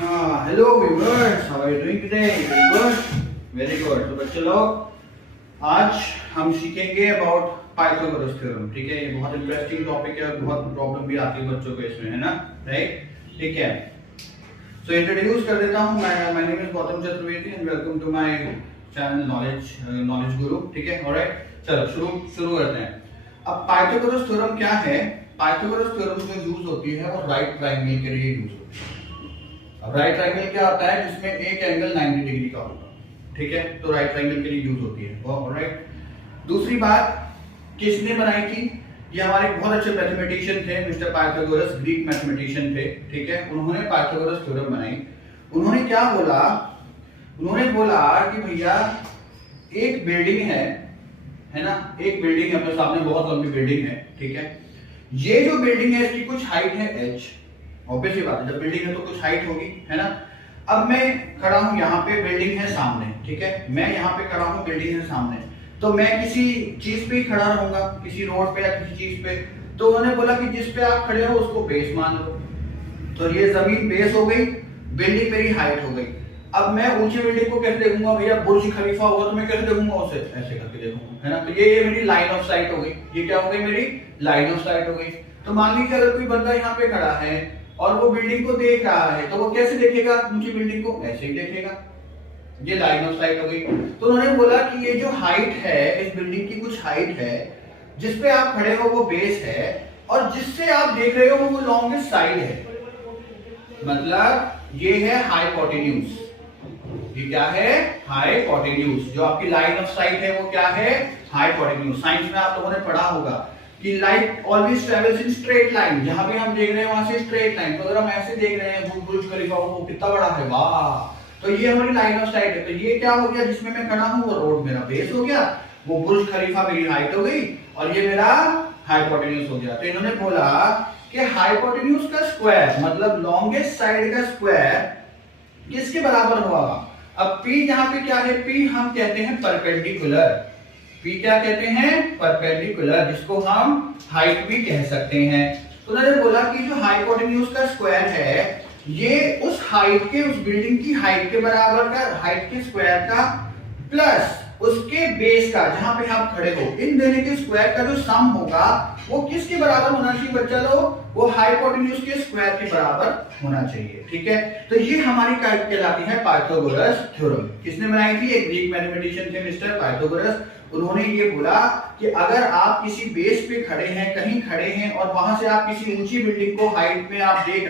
Hello viewers, how are you doing today? Very good. तो बच्चे लोग, आज हम सीखेंगे अबाउट पाइथागोरस थ्योरम। ठीक है, ये बहुत इंटरेस्टिंग टॉपिक है और बहुत प्रॉब्लम भी आती है बच्चों को इसमें, है ना? राइट, ठीक है। सो इंट्रोड्यूस कर देता हूँ, my name is Gautam Chaturvedi and welcome to my channel knowledge guru. ठीक है, ऑलराइट, चलो शुरू करते हैं। अब पाइथागोरस थ्योरम क्या है? पाइथागोरस थ्योरम जो यूज होती है वो राइट ट्रायंगल के लिए यूज होती है। अब राइट ट्रायंगल क्या होता है? जिसमें एक एंगल 90 डिग्री का होगा। ठीक है, तो राइट ट्रायंगल के लिए यूज होती है। ऑलराइट, दूसरी बात किसने बनाई थी? ये हमारे बहुत अच्छे मैथमेटिशियन थे, मिस्टर पाइथागोरस, ग्रीक मैथमेटिशियन थे। ठीक है, उन्होंने पाइथागोरस थ्योरम बनाई। उन्होंने क्या बोला? उन्होंने बोला कि भैया एक बिल्डिंग है ना, एक बिल्डिंग है अपने सामने, बहुत लंबी बिल्डिंग है। ठीक है, ये जो बिल्डिंग है इसकी कुछ हाइट है h। ऑब्वियस ही बात है, जब बिल्डिंग है तो कुछ हाइट होगी, है ना? अब मैं खड़ा हूं यहाँ पे, बिल्डिंग है सामने। ठीक है, मैं यहाँ पे खड़ा हूँ, बिल्डिंग है सामने, तो मैं किसी चीज पे ही खड़ा रहूंगा, किसी रोड पे या किसी चीज पे। तो उन्होंने बोला कि जिस पे आप खड़े हो उसको बेस मान लो। तो ये जमीन बेस हो गई, बिल्डिंग मेरी हाइट हो गई। अब मैं ऊंची बिल्डिंग को कैसे देखूंगा? भैया बुर्ज खलीफा होगा तो मैं कैसे देखूंगा उसे? ऐसे करके देखूंगा, है ना? तो ये मेरी लाइन ऑफ साइट हो गई। ये क्या हो गई? मेरी लाइन ऑफ साइट हो गई। तो मान लीजिए अगर कोई बंदा यहाँ पे खड़ा है और वो बिल्डिंग को देख रहा है, तो वो कैसे देखेगा ऊंची बिल्डिंग को? ऐसे ही देखेगा। ये लाइन ऑफ साइट हो गई। तो उन्होंने बोला कि ये जो हाइट है, इस बिल्डिंग की कुछ हाइट है, जिस पे आप खड़े हो वो बेस है, और जिससे आप देख रहे हो वो लॉन्गेस्ट साइड है। मतलब ये है हाइपोटेन्यूज। ये क्या है? हाइपोटेन्यूज। जो आपकी लाइन ऑफ साइट है वो क्या है? हाइपोटेन्यूज। साइंस में आप लोगों ने पढ़ा होगा कि light always travels in straight line. जहां भी हम देख रहे हैं वहां से स्ट्रेट लाइन। तो अगर हम ऐसे देख रहे हैं बुर्ज खलीफा को, कितना बड़ा है, वाह! तो ये हमारी लाइन ऑफ साइट है। तो ये क्या हो गया? जिसमें मैं खड़ा हूं वो रोड मेरा बेस हो गया, वो बुर्ज खलीफा मेरी हाइट हो गई, और ये मेरा हाइपोटेन्यूज हो गया। तो इन्होंने बोला कि हाइपोटेन्यूज का स्क्वायर मतलब लॉन्गेस्ट साइड का स्क्वायर किसके बराबर हुआ? अब P यहाँ पे क्या है? P हम कहते हैं परपेंडिकुलर। P क्या कहते हैं? परपेंडिकुलर, जिसको हम हाइट भी कह सकते हैं। तो उन्होंने बोला कि जो हाइपोटेन्यूज का स्क्वायर है, ये उस हाइट के, उस बिल्डिंग की हाइट के बराबर का, हाइट के स्क्वायर का प्लस उसके बेस का, जहां पे आप खड़े हो, इन दोनों के स्क्वायर का जो सम होगा वो किसके बराबर होना चाहिए बच्चा लोग? वो हाइपोटेन्यूज के स्क्वायर के बराबर होना चाहिए। ठीक है, तो ये हमारी कहलाती है पाइथागोरस थ्योरम। किसने बनाई थी? एक ग्रीक मैथमेटिशियन थे, मिस्टर पाइथागोरस। उन्होंने ये बोला कि अगर आप किसी बेस पे खड़े हैं, कहीं खड़े हैं, और वहां से आप किसी ऊंची बिल्डिंग को हाइट में आप देख